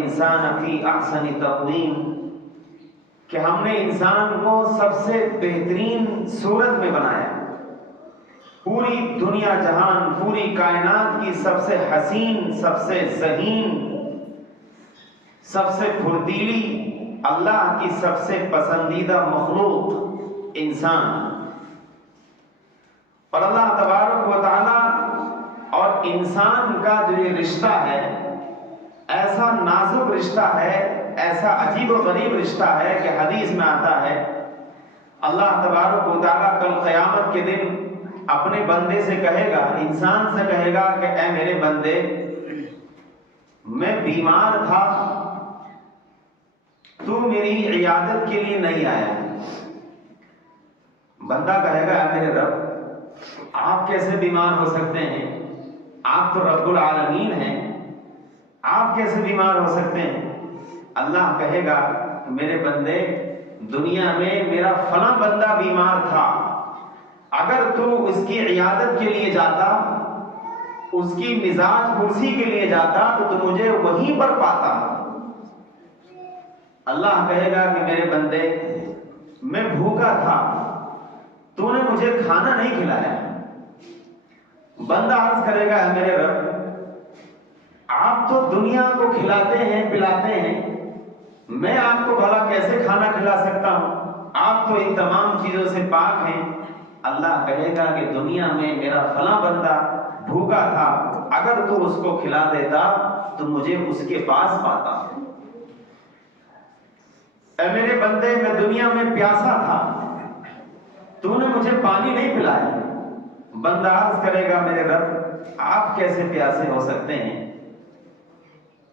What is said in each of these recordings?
الانسان فی احسن تقویم، کہ ہم نے انسان کو سب سے بہترین صورت میں بنایا، پوری دنیا جہان، پوری کائنات کی سب سے حسین، سب سے ذہین، سب سے پھرتیلی، اللہ کی سب سے پسندیدہ مخلوق انسان۔ اور اللہ تبارک و تعالی اور انسان کا جو یہ رشتہ ہے، ایسا نازک رشتہ ہے، ایسا عجیب و غریب رشتہ ہے کہ حدیث میں آتا ہے اللہ تبارک و تعالی کل قیامت کے دن اپنے بندے سے کہے گا، انسان سے کہے گا کہ اے میرے بندے، میں بیمار تھا، تو میری عیادت کے لیے نہیں آیا۔ بندہ کہے گا اے میرے رب، آپ کیسے بیمار ہو سکتے ہیں؟ آپ تو رب العالمین ہیں، آپ کیسے بیمار ہو سکتے ہیں؟ اللہ کہے گا میرے بندے، دنیا میں میرا فلاں بندہ بیمار تھا، اگر تو اس کی عیادت کے لیے جاتا، اس کی مزاج پرسی کے لیے جاتا تو مجھے وہیں پر پاتا۔ اللہ کہے گا کہ میرے بندے، میں بھوکا تھا، تو نے مجھے کھانا نہیں کھلایا۔ بندہ عرض کرے گا اے میرے رب، آپ تو دنیا کو کھلاتے ہیں پلاتے ہیں، میں آپ کو بھلا کیسے کھانا کھلا سکتا ہوں؟ آپ تو ان تمام چیزوں سے پاک ہیں۔ اللہ کہے گا کہ دنیا میں میرا فلاں بندہ بھوکا تھا، اگر تو اس کو کھلا دیتا تو مجھے اس کے پاس پاتا۔ اے میرے بندے، میں دنیا میں پیاسا تھا، تو نے مجھے پانی نہیں پلایا۔ بندہ عرض کرے گا میرے رب، آپ کیسے پیاسے ہو سکتے ہیں؟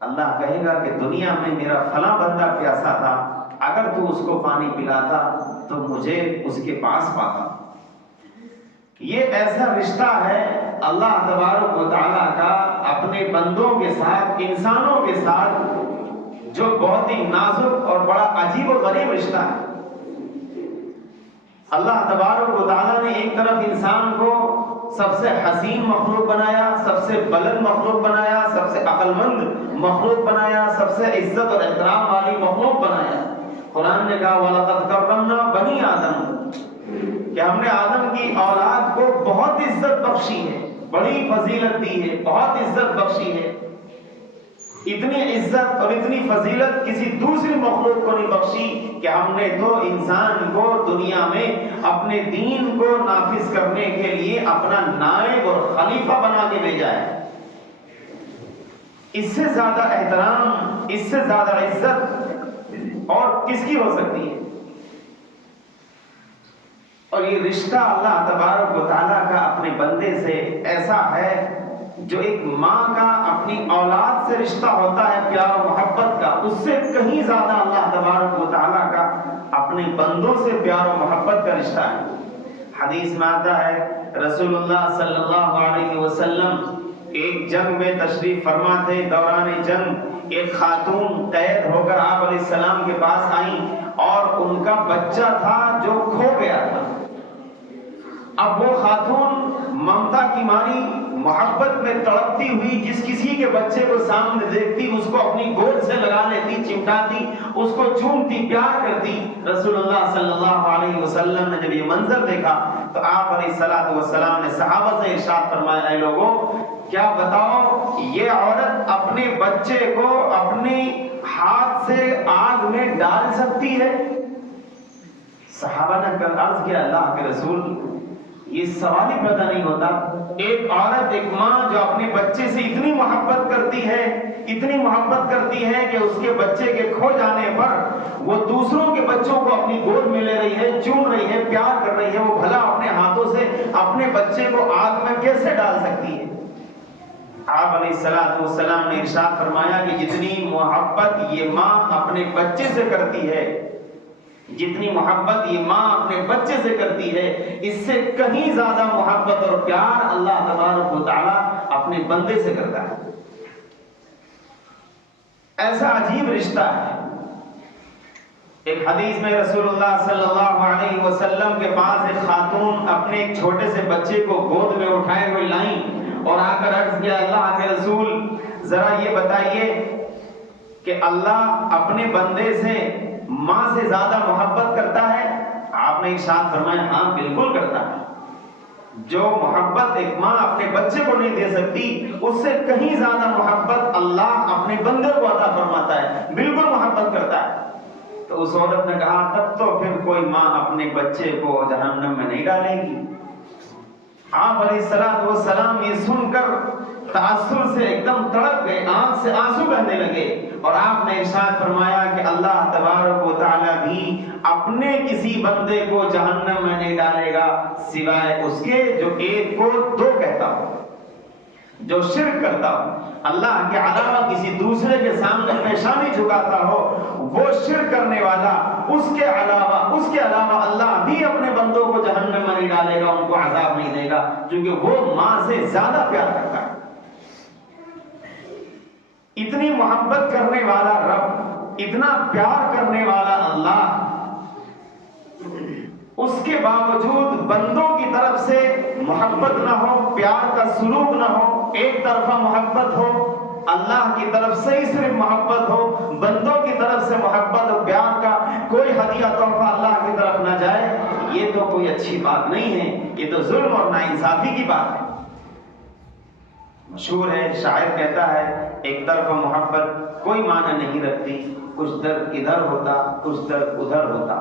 اللہ کہے گا کہ دنیا میں میرا فلاں بندہ پیاسا تھا، اگر تو اس کو پانی پلاتا تو مجھے اس کے پاس پاتا۔ یہ ایسا رشتہ ہے اللہ تبارک و تعالیٰ کا اپنے بندوں کے ساتھ، انسانوں کے ساتھ، جو بہت ہی نازک اور بڑا عجیب و غریب رشتہ ہے۔ اللہ تبارک و تعالیٰ نے ایک طرف انسان کو سب سے حسین مخلوق بنایا، سب سے بلند مخلوق بنایا، سب سے عقل مند مخلوق بنایا، سب سے عزت اور احترام والی مخلوق بنایا۔ قرآن نے کہا وَلَقَدْ كَرَّمْنَا بَنِي آدم، کہ ہم نے آدم کی اولاد کو بہت عزت بخشی ہے، بڑی فضیلت دی ہے، بہت عزت بخشی ہے۔ اتنی عزت اور اتنی فضیلت کسی دوسری مخلوق کو نہیں بخشی کہ ہم نے تو انسان کو دنیا میں اپنے دین کو نافذ کرنے کے لیے اپنا نائب اور خلیفہ بنا کے بھیجا ہے۔ اس سے زیادہ احترام، اس سے زیادہ عزت اور کس کی ہو سکتی ہے؟ اور یہ رشتہ اللہ تبارک و تعالیٰ کا اپنے بندے سے ایسا ہے جو ایک ماں کا اپنی اولاد سے رشتہ ہوتا ہے پیار و محبت کا، اس سے کہیں زیادہ اللہ تبارک و تعالیٰ کا اپنے بندوں سے پیار و محبت کا رشتہ ہے۔ حدیث میں آتا ہے رسول اللہ صلی اللہ علیہ وسلم ایک جنگ میں تشریف فرما تھے، دوران جنگ ایک خاتون قید ہو کر آپ علیہ السلام کے پاس آئیں اور ان کا بچہ تھا جو کھو گیا تھا۔ اب وہ خاتون ممتا کی ماری محبت میں تڑپتی ہوئی جس کسی کے بچے کو سامنے دیکھتی اس کو اپنی گود سے لگا لیتی، چمٹاتی، اس کو چومتی، پیار کرتی۔ رسول اللہ صلی اللہ علیہ وسلم نے جب یہ منظر دیکھا تو آپ علیہ السلام نے صحابہ سے ارشاد فرمایا، اے لوگوں، کیا بتاؤ یہ عورت اپنے بچے کو اپنی ہاتھ سے آگ میں ڈال سکتی ہے؟ صحابہ نے عرض کیا اللہ کے رسول، یہ سوال ہی پیدا نہیں ہوتا۔ ایک عورت، ایک ماں جو اپنے بچے سے اتنی محبت کرتی ہے، اتنی محبت کرتی ہے کہ اس کے بچے کے کھو جانے پر وہ دوسروں کے بچوں کو اپنی گود میں لے رہی ہے، چوم رہی ہے، پیار کر رہی ہے، وہ بھلا اپنے ہاتھوں سے اپنے بچے کو آگ میں کیسے ڈال سکتی ہے؟ آپ علیہ السلام نے ارشاد فرمایا کہ جتنی محبت یہ ماں اپنے بچے سے کرتی ہے، جتنی محبت یہ ماں اپنے بچے سے کرتی ہے، اس سے کہیں زیادہ محبت اور پیار اللہ تبارک و تعالیٰ اپنے بندے سے کرتا ہے۔ ایسا عجیب رشتہ ہے۔ ایک حدیث میں رسول اللہ صلی اللہ علیہ وسلم کے پاس ایک خاتون اپنے ایک چھوٹے سے بچے کو گود میں اٹھائے ہوئے لائیں اور آ کر عرض کیا، اللہ کے رسول ذرا یہ بتائیے کہ اللہ اپنے بندے سے ماں سے زیادہ محبت کرتا ہے؟ آپ نے ارشاد فرمایا ہاں بالکل کرتا ہے۔ جو محبت ایک ماں اپنے بچے کو نہیں دے سکتی، اس سے کہیں زیادہ محبت اللہ اپنے بندے کو عطا فرماتا ہے، بالکل محبت کرتا ہے۔ تو اس عورت نے کہا تب تو پھر کوئی ماں اپنے بچے کو جہنم میں نہیں ڈالے گی۔ آپ علیہ الصلوۃ والسلام یہ سن کر تأثر سے ایک دم تڑپ گئے، آنکھ سے آنسو بہنے لگے، اور آپ نے ارشاد فرمایا کہ اللہ تبارک و تعالی بھی اپنے کسی بندے کو جہنم میں نہیں ڈالے گا سوائے اس کے جو ایک کو دو کہتا ہو، جو شرک کرتا ہو، اللہ کے علاوہ کسی دوسرے کے سامنے پیشانی جھکاتا ہو، وہ شرک کرنے والا، اس کے علاوہ اللہ بھی اپنے بندوں کو جہنم میں نہیں ڈالے گا، ان کو عذاب نہیں دے گا، کیونکہ وہ ماں سے زیادہ پیار کرتا ہے۔ اتنی محبت کرنے والا رب، اتنا پیار کرنے والا اللہ، اس کے باوجود بندوں کی طرف سے محبت نہ ہو، پیار کا سلوک نہ ہو، ایک طرفہ محبت ہو، اللہ کی طرف سے ہی صرف محبت ہو، بندوں کی طرف سے محبت اور پیار کا کوئی ہدیہ تحفہ اللہ کی طرف نہ جائے، یہ تو کوئی اچھی بات نہیں ہے، یہ تو ظلم اور ناانصافی کی بات ہے۔ مشہور ہے، شاعر کہتا ہے ایک طرف محبت کوئی معنی نہیں رکھتی، کچھ درد ادھر ہوتا کچھ درد ادھر ہوتا۔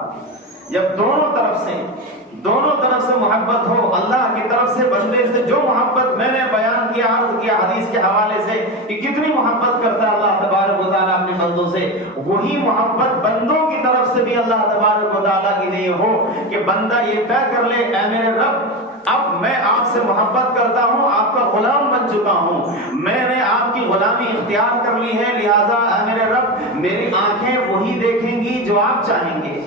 جب دونوں طرف سے محبت ہو، اللہ کی طرف سے بندے سے جو محبت میں نے بیان کیا، عرض کیا حدیث کے حوالے سے کہ کتنی محبت کرتا ہے اللہ تبارک و تعالیٰ اپنے بندوں سے، وہی محبت بندوں کی طرف سے بھی اللہ تبارک و تعالیٰ کے لیے ہو کہ بندہ یہ طے کر لے اے میرے رب، اب میں آپ سے محبت کرتا ہوں، آپ کا غلام بن چکا ہوں، میں نے آپ کی غلامی اختیار کر لی ہے، لہٰذا اے میرے رب میری آنکھیں وہی دیکھیں گی جو آپ چاہیں گے،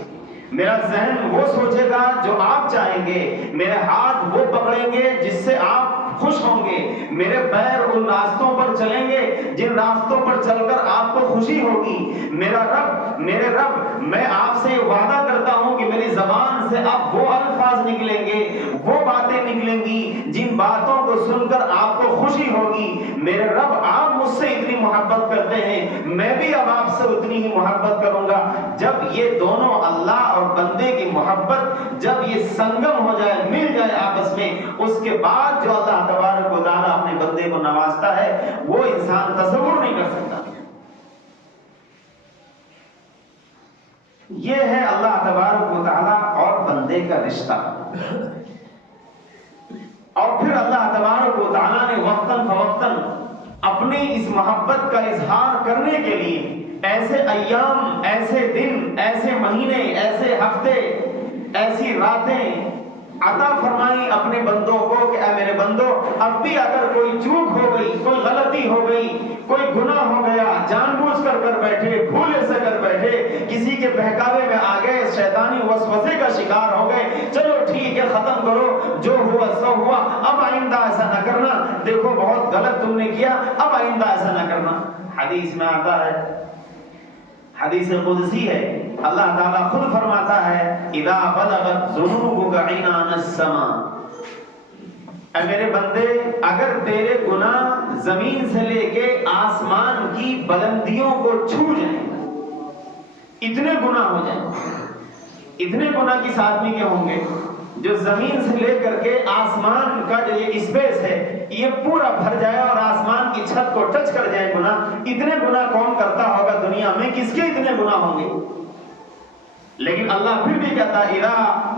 میرا ذہن وہ سوچے گا جو آپ چاہیں گے، میرے ہاتھ وہ پکڑیں گے جس سے آپ خوش ہوں گے، میرے پیر ان راستوں پر چلیں گے جن راستوں پر چل کر آپ کو خوشی ہوگی، میرے رب میں آپ سے وعدہ کرتا ہوں کہ میری زبان سے اب وہ الفاظ نکلیں گے، وہ باتیں نکلیں گی جن باتوں کو سن کر آپ کو خوشی ہوگی، میرے رب آپ مجھ سے اتنی محبت کرتے ہیں، میں بھی اب آپ سے اتنی ہی محبت کروں گا۔ جب یہ دونوں اللہ اور بندے کی محبت جب یہ سنگم ہو جائے، مل جائے آپس میں، اس کے بعد جو اللہ تبارک و تعالیٰ اپنے بندے کو نوازتا ہے وہ انسان تصور نہیں کر سکتا۔ یہ ہے اللہ تبارک و تعالیٰ اور بندے کا رشتہ۔ اور پھر اللہ تبارک و تعالیٰ نے وقتاً فوقتاً اپنی اس محبت کا اظہار کرنے کے لیے ایسے ایام، ایسے دن، ایسے مہینے، ایسے ہفتے، ایسی راتیں عطا فرمائی اپنے بندوں کو کہ اے میرے بندو، اب بھی اگر کوئی چوک ہو گئی، کوئی غلطی ہو گئی، کوئی گناہ ہو گیا، جان بوجھ کر بیٹھے، بھولے سے کر بیٹھے، کسی کے بہکاوے میں آ گئے، شیطانی وسوسے کا شکار ہو گئے، چلو ٹھیک ہے ختم کرو، جو ہوا سو ہوا، اب آئندہ ایسا نہ کرنا، دیکھو بہت غلط تم نے کیا، اب آئندہ ایسا نہ کرنا۔ حدیث میں آتا ہے، حدیث قدسی ہے، اللہ تعالیٰ خود فرماتا ہے اذا بلغت ذنوبک عنان السماء، اے میرے بندے اگر تیرے گناہ زمین سے لے کے آسمان کی بلندیوں کو چھو جائیں، اتنے گناہ ہو جائیں، اتنے گناہ کس آدمی کے ہوں گے جو زمین سے لے کر کے آسمان کا جو یہ اسپیس ہے یہ پورا بھر جائے اور آسمان کی چھت کو ٹچ کر جائے گناہ، اتنے گناہ کون کرتا ہوگا دنیا میں، کس کے اتنے گناہ ہوں گے؟ لیکن اللہ پھر بھی کہتا ہے اذا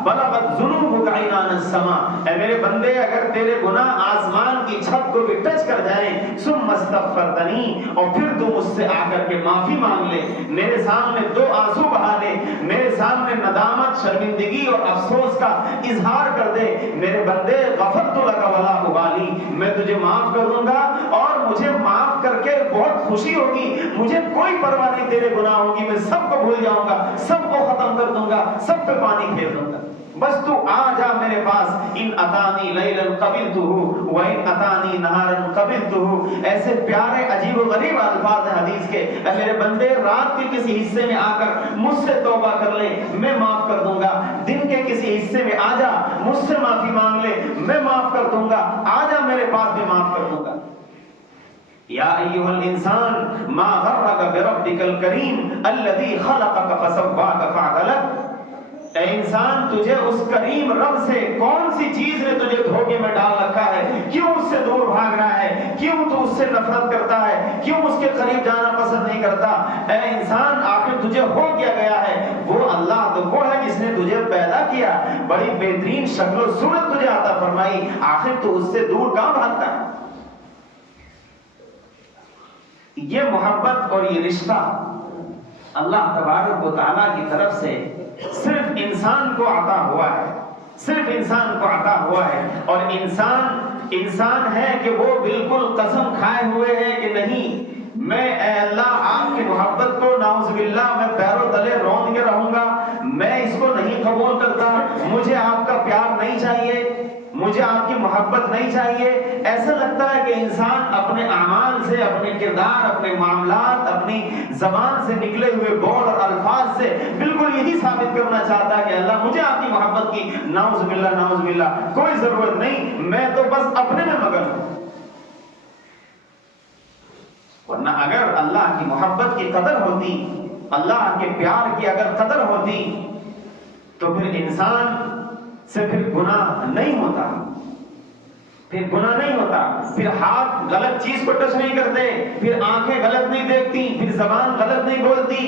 بلغت ذنوبک عنان السماء، اے میرے بندے اگر تیرے گناہ آسمان کی چھت کو بھی ٹچ کر جائیں، ثم استغفرتنی، اور پھر تو مجھ سے آ کر کے معافی مانگ لے، میرے سامنے دو آنسو بہا دے، میرے سامنے ندامت، شرمندگی اور افسوس کا اظہار کر دے، میرے بندے غفرت لک ولا ابالی، میں تجھے معاف کر دوں گا اور مجھے معاف کر کے بہت خوشی ہوگی، مجھے کوئی پرواہ نہیں تیرے گناہوں کی، میں سب کو بھول جاؤں گا، سب کو ختم کر دوں گا، سب پہ پانی پھیر دوں گا، بس تو آ جا میرے پاس، ان اتانی لیلا قبلتہ وان اتانی نہارا قبلتہ، ایسے پیارے عجیب و غریب الفاظ ہیں حدیث کے، اے میرے بندے رات کے کسی حصے میں آ کر مجھ سے توبہ کر لے، میں معاف کر دوں گا، دن کے کسی حصے میں آ جا مجھ سے معافی مانگ لے، میں معاف کر دوں گا، آ جا میرے پاس، میں معاف کر دوں گا۔ یا ایھا الانسان ما غرک بربک الکریم الذی خلقک فسواک فعدلک، اے انسان تجھے اس کریم رب سے کون سی چیز نے تجھے دھوکے میں ڈال رکھا ہے؟ کیوں اس سے دور بھاگ رہا ہے؟ کیوں تو اس سے نفرت کرتا ہے؟ کیوں اس کے قریب جانا پسند نہیں کرتا؟ اے انسان آخر تجھے ہو کیا گیا ہے؟ وہ اللہ تو وہ ہے جس نے تجھے پیدا کیا، بڑی بہترین شکل و صورت تجھے عطا فرمائی، آخر تو اس سے دور کہاں بھاگتا ہے؟ یہ محبت اور یہ رشتہ اللہ تبارک و تعالیٰ کی طرف سے صرف انسان کو عطا ہوا ہے، صرف انسان کو عطا ہوا ہے۔ اور انسان ہے کہ وہ بالکل قسم کھائے ہوئے ہے کہ نہیں، میں اے اللہ آپ کی محبت کو نعوذ باللہ میں پیروں تلے روند کے رہوں گا، میں اس کو نہیں قبول کرتا، مجھے آپ کا پیار نہیں چاہیے، مجھے آپ کی محبت نہیں چاہیے۔ ایسا لگتا ہے کہ انسان اپنے اعمال سے، اپنے کردار، اپنے معاملات، اپنی زبان سے نکلے ہوئے بول اور الفاظ سے بالکل یہی ثابت کرنا چاہتا ہے کہ اللہ مجھے آپ کی محبت کی نعوذ باللہ نعوذ باللہ کوئی ضرورت نہیں، میں تو بس اپنے میں مگن ہوں۔ ورنہ اگر اللہ کی محبت کی قدر ہوتی، اللہ کے پیار کی اگر قدر ہوتی تو پھر انسان سے پھر گناہ نہیں ہوتا، پھر گناہ نہیں ہوتا، پھر ہاتھ غلط چیز کو ٹچ نہیں کرتے، پھر آنکھیں غلط نہیں دیکھتی، پھر زبان غلط نہیں بولتی،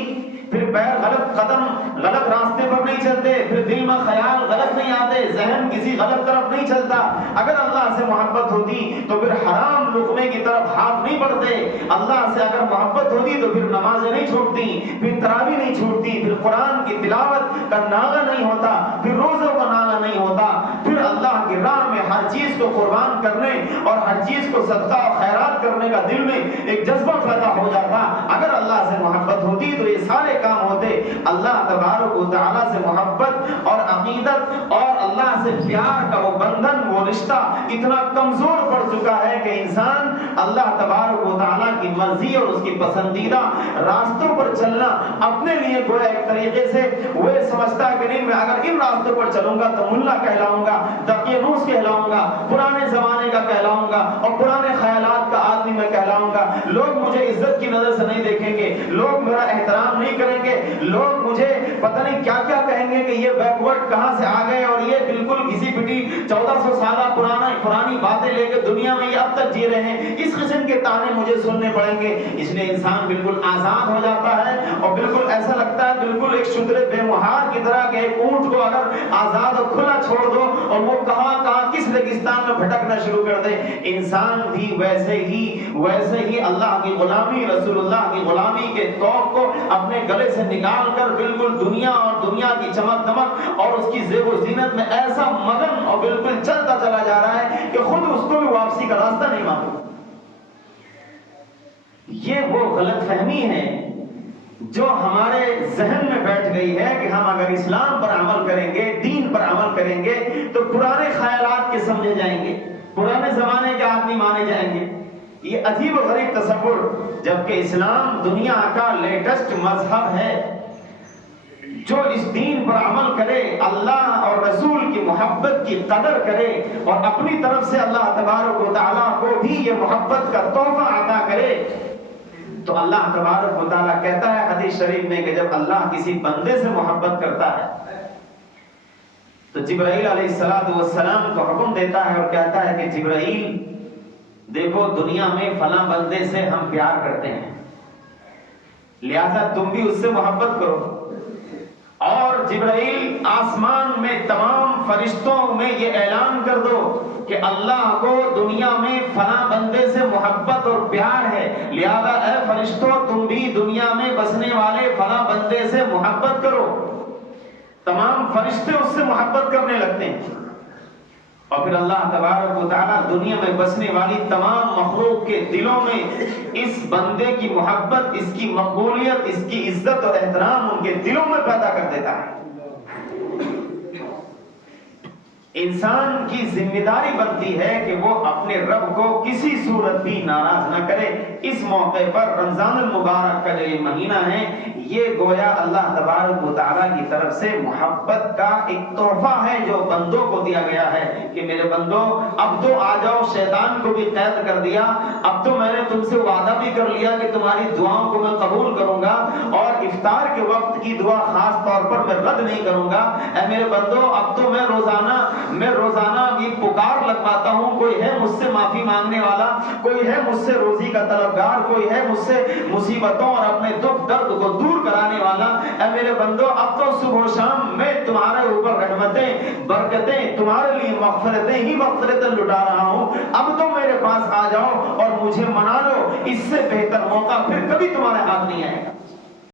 پھر پیر غلط قدم غلط راستے پر نہیں چلتے، پھر دل میں خیال غلط نہیں آتے، ذہن کسی غلط طرف نہیں چلتا۔ اگر اللہ سے محبت ہوتی تو پھر حرام لقمے کی طرف ہاتھ نہیں بڑھتے، اللہ سے اگر محبت ہوتی تو پھر نمازیں نہیں چھوٹتی، پھر تراویح نہیں چھوٹتی، پھر قرآن کی تلاوت کا ناغہ نہیں ہوتا، پھر روزوں کا ناغہ نہیں ہوتا، پھر اللہ کی راہ میں ہر چیز کو قربان کرنے اور ہر چیز کو صدقہ اور خیرات کرنے کا دل میں ایک جذبہ پیدا ہو جاتا۔ اگر اللہ سے محبت ہوتی تو یہ سارے کام ہوتے۔ اللہ تبارک و تعالیٰ سے محبت اور عقیدت اور اللہ سے پیار کا وہ بندھن، وہ رشتہ اتنا کمزور پڑ چکا ہے کہ انسان اللہ تبارک و تعالیٰ کی مرضی اور اس کی پسندیدہ راستوں پر چلنا اپنے لیے گویا ایک طریقے سے وہ سمجھتا ہے کہ نہیں، میں اگر ان راستوں پر چلوں گا تو ملا کہلاؤں گا، دقیانوس کہلاؤں گا، پرانے زمانے کا کہلاؤں گا اور پرانے خیالات کا آدمی میں کہلاؤں گا، لوگ مجھے عزت کی نظر سے نہیں دیکھیں گے، لوگ میرا احترام نہیں کریں گے، لوگ مجھے پتہ نہیں کیا کیا کہیں گے کہ یہ بیکورڈ کہاں سے آ گئے اور یہ بالکل گھسی پٹی 1400 سالہ پرانی باتیں لے کے دنیا میں یہ اب تک جی رہے ہیں، اس قسم کے تانے مجھے سننے پڑیں گے۔ اس لیے انسان بالکل آزاد ہو جاتا ہے اور بالکل ایسا لگتا ہے بالکل ایک شتر بے مہار کی طرح کہ ایک اونٹ کو اگر آزاد اور کھلا چھوڑ دو اور وہ کہاں کس ریگستان میں بھٹکنا شروع کر دے۔ انسان بھی ویسے ہی اللہ کی غلامی، رسول اللہ کی غلامی کے توق کو اپنے گلے سے نکال کر بالکل دنیا اور دنیا کی چمک دمک اور اس کی زیب و زینت میں ایسا مگن اور بالکل چلتا چلا جا رہا ہے کہ خود اس کو بھی واپسی کا راستہ نہیں معلوم۔ یہ وہ غلط فہمی ہے جو ہمارے ذہن میں بیٹھ گئی ہے کہ ہم اگر اسلام پر عمل کریں گے، دین پر عمل کریں گے تو پرانے خیالات کے سمجھے جائیں گے، پرانے زمانے کے آدمی مانے جائیں گے۔ یہ عجیب و غریب تصور، جبکہ اسلام دنیا کا لیٹسٹ مذہب ہے۔ جو اس دین پر عمل کرے، اللہ اور رسول کی محبت کی قدر کرے اور اپنی طرف سے اللہ تبارک و تعالیٰ کو بھی یہ محبت کا تحفہ عطا کرے، تو اللہ تبارک و تعالیٰ کہتا ہے حدیث شریف میں کہ جب اللہ کسی بندے سے محبت کرتا ہے تو جبرائیل علیہ السلام کو حکم دیتا ہے اور کہتا ہے کہ جبرائیل دیکھو، دنیا میں فلاں بندے سے ہم پیار کرتے ہیں، لہذا تم بھی اس سے محبت کرو۔ اور جبرائیل آسمان میں تمام فرشتوں میں یہ اعلان کر دو کہ اللہ کو دنیا میں فلاں بندے سے محبت اور پیار ہے، لہذا اے فرشتوں تم بھی دنیا میں بسنے والے فلاں بندے سے محبت کرو۔ تمام فرشتے اس سے محبت کرنے لگتے ہیں اور پھر اللہ تبارک و تعالیٰ دنیا میں بسنے والی تمام مخلوق کے دلوں میں اس بندے کی محبت، اس کی مقبولیت، اس کی عزت اور احترام ان کے دلوں میں پیدا کر دیتا ہے۔ انسان کی ذمہ داری بنتی ہے کہ وہ اپنے رب کو کسی صورت بھی ناراض نہ کرے۔ اس موقع پر رمضان المبارک کا جو یہ مہینہ ہے، یہ گویا اللہ تبارک و تعالیٰ کی طرف سے محبت کا ایک تحفہ ہے جو بندوں کو دیا گیا ہے کہ میرے بندوں اب تو آ جاؤ، شیطان کو بھی قید کر دیا، اب تو میں نے تم سے وعدہ بھی کر لیا کہ تمہاری دعاؤں کو میں قبول کروں گا اور افطار کے وقت کی دعا خاص طور پر میں رد نہیں کروں گا۔ اے میرے بندوں اب تو میں روزانہ یہ پکار لگواتا ہوں، کوئی ہے مجھ سے معافی مانگنے والا، کوئی ہے مجھ سے روزی کا طلبگار، کوئی ہے مجھ سے مصیبتوں اور اپنے دکھ درد کو دور کرانے والا۔ اے میرے بندو اب تو صبح و شام میں تمہارے اوپر رحمتیں برکتیں تمہارے لیے مغفرتیں ہی مغفرتیں لٹا رہا ہوں، اب تو میرے پاس آ جاؤ اور مجھے منا لو، اس سے بہتر موقع پھر کبھی تمہارے ہاتھ نہیں آئے گا۔